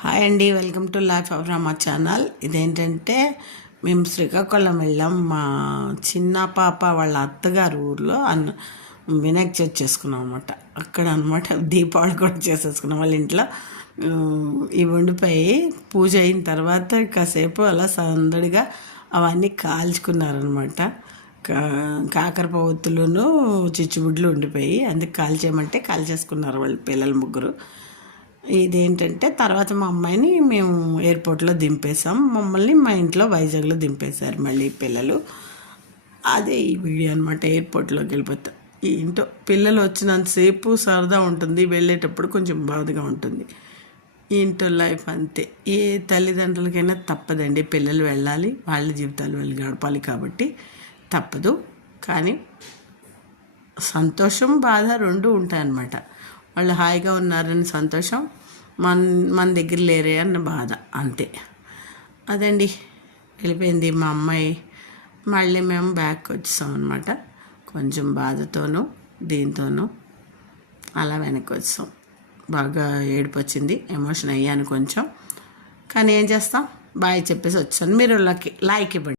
Hi అండి, welcome to life of Rama channel. ఇదేంటంటే మేము శ్రీకాకుళం వెళ్ళాం. మా చిన్న పాప వాళ్ళ అత్తగారు ఊర్లో వినాయక చవితి చేసుకున్నాం అనమాట. అక్కడ అనమాట దీపావళి కూడా చేసేసుకున్నాం. వాళ్ళ ఇంట్లో ఈ వండిపోయి పూజ అయిన తర్వాత కాసేపు అలా సందడిగా అవన్నీ కాల్చుకున్నారనమాట. కాకరపొత్తులను చిచ్చుబుడ్లు ఉండిపోయి అందుకు కాల్చేయమంటే కాల్చేసుకున్నారు వాళ్ళు పిల్లలు ముగ్గురు. ఇదేంటంటే తర్వాత మా అమ్మాయిని మేము ఎయిర్పోర్ట్లో దింపేసాం. మమ్మల్ని మా ఇంట్లో వైజాగ్లో దింపేశారు మళ్ళీ పిల్లలు. అదే ఈ వీడియో అనమాట. ఎయిర్పోర్ట్లోకి వెళ్ళిపోతాం. ఏంటో పిల్లలు వచ్చినంతసేపు సరదా ఉంటుంది, వెళ్ళేటప్పుడు కొంచెం బాధగా ఉంటుంది. ఏంటో లైఫ్ అంతే. ఏ తల్లిదండ్రులకైనా తప్పదండి, పిల్లలు వెళ్ళాలి, వాళ్ళ జీవితాలు వెళ్ళి గడపాలి కాబట్టి తప్పదు. కానీ సంతోషం బాధ రెండు ఉంటాయన్నమాట. వాళ్ళు హాయిగా ఉన్నారని సంతోషం, మన దగ్గర లేరే అన్న బాధ, అంతే. అదండి, వెళ్ళిపోయింది మా అమ్మాయి. మళ్ళీ మేము బ్యాక్ వచ్చేసాం అనమాట. కొంచెం బాధతోనూ దీంతోనూ అలా వెనక్కి వచ్చాం. బాగా ఏడుపు వచ్చింది, ఎమోషన్ అయ్యాను కొంచెం. కానీ ఏం చేస్తాం, బాయ్ చెప్పేసి వచ్చాను. మీరు లైక్ ఇవ్వండి.